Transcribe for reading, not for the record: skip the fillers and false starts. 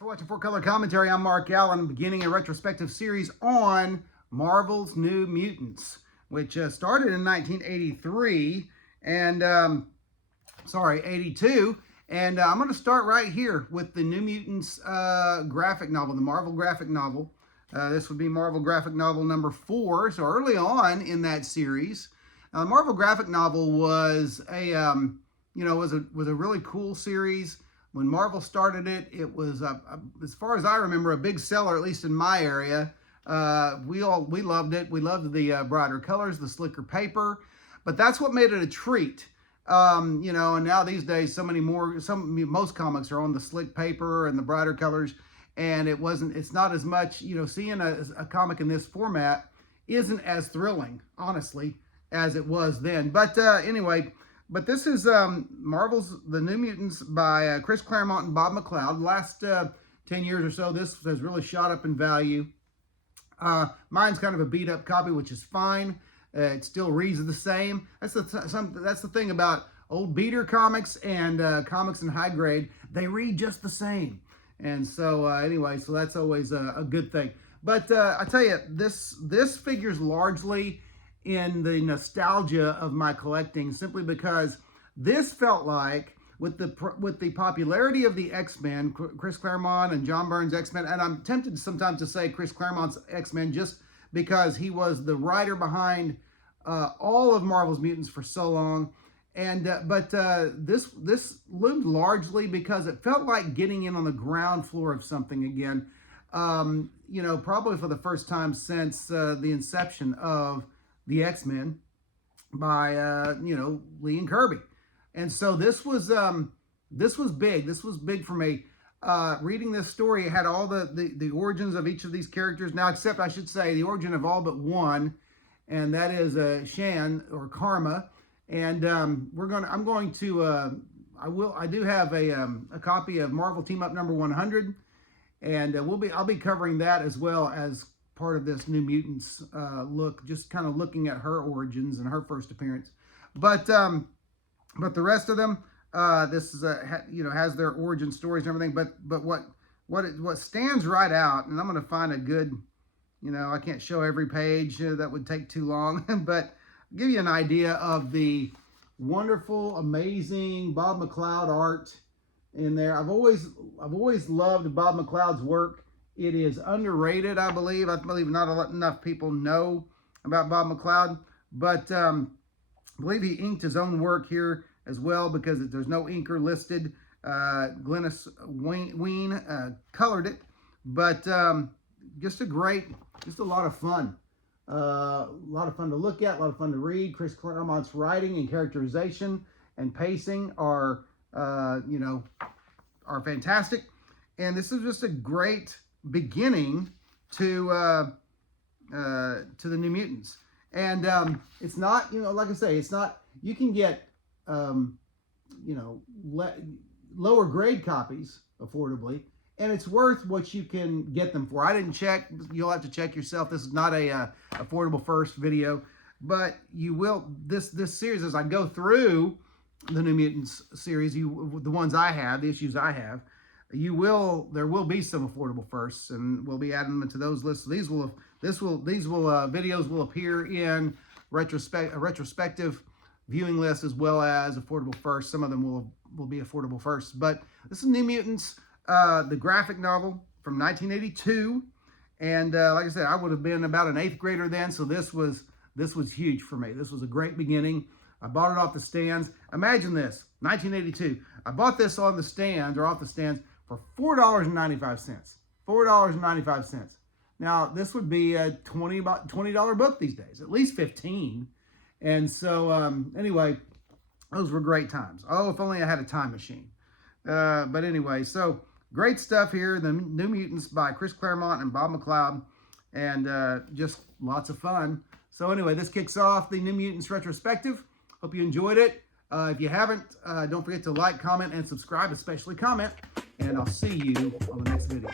for watching 4-Color Commentary. I'm Mark Allen, beginning a retrospective series on Marvel's New Mutants, which started in 1983 and, 82. And I'm going to start right here with the New Mutants graphic novel, the Marvel graphic novel. This would be Marvel graphic novel number 4. So early on in that series, the Marvel graphic novel was a, was a really cool series. When Marvel started it, it was, as far as I remember, a big seller, at least in my area. We loved it. We loved the brighter colors, the slicker paper, but that's what made it a treat. And now these days, most comics are on the slick paper and the brighter colors, and it's not as much, seeing a comic in this format isn't as thrilling, honestly, as it was then. But anyway, but this is Marvel's The New Mutants by Chris Claremont and Bob McLeod. The last 10 years or so, this has really shot up in value. Mine's kind of a beat up copy, which is fine. It still reads the same. That's the thing about old beater comics and comics in high grade. They read just the same. And so anyway, so that's always a good thing. But I tell you, this figures largely in the nostalgia of my collecting, simply because this felt like, with the popularity of the X-Men, Chris Claremont and John Byrne's X-Men, and I'm tempted sometimes to say Chris Claremont's X-Men just because he was the writer behind all of Marvel's mutants for so long. And this loomed largely because it felt like getting in on the ground floor of something again. Probably for the first time since the inception of the X-Men by Lee and Kirby. And so this was big. This was big for me. Reading this story, it had all the origins of each of these characters. Now, except I should say the origin of all but one, and that is Shan, or Karma. And I do have a copy of Marvel Team Up number 100, and I'll be covering that as well as part of this New Mutants look, just kind of looking at her origins and her first appearance. But the rest of them, this is has their origin stories and everything. But what stands right out, and I'm going to find a good, I can't show every page, that would take too long, but give you an idea of the wonderful, amazing Bob McLeod art in there. I've always loved Bob McLeod's work. It is underrated, I believe. I believe not enough people know about Bob McLeod, but I believe he inked his own work here as well, because there's no inker listed. Glynis Ween colored it, but just a lot of fun. A lot of fun to look at, a lot of fun to read. Chris Claremont's writing and characterization and pacing are fantastic. And this is just a great beginning to the New Mutants. And it's not, like I say, it's not, you can get, lower grade copies affordably, and it's worth what you can get them for. I didn't check. You'll have to check yourself. This is not a affordable first video, but you will, this series, as I go through the New Mutants series, the ones I have, the issues I have, there will be some affordable firsts, and we'll be adding them to those lists. These videos will appear in a retrospective viewing list, as well as affordable firsts. Some of them will be affordable firsts. But this is New Mutants, the graphic novel from 1982, and like I said, I would have been about an 8th grader then, so this was huge for me. This was a great beginning. I bought it off the stands. Imagine this, 1982. I bought this on the stands, or off the stands, for $4.95. $4.95. Now, this would be a $20 book these days, at least 15. And so, anyway, those were great times. Oh, if only I had a time machine. But anyway, so great stuff here. The New Mutants by Chris Claremont and Bob McLeod, and just lots of fun. So anyway, this kicks off the New Mutants Retrospective. Hope you enjoyed it. If you haven't, don't forget to like, comment, and subscribe, especially comment. And I'll see you on the next video.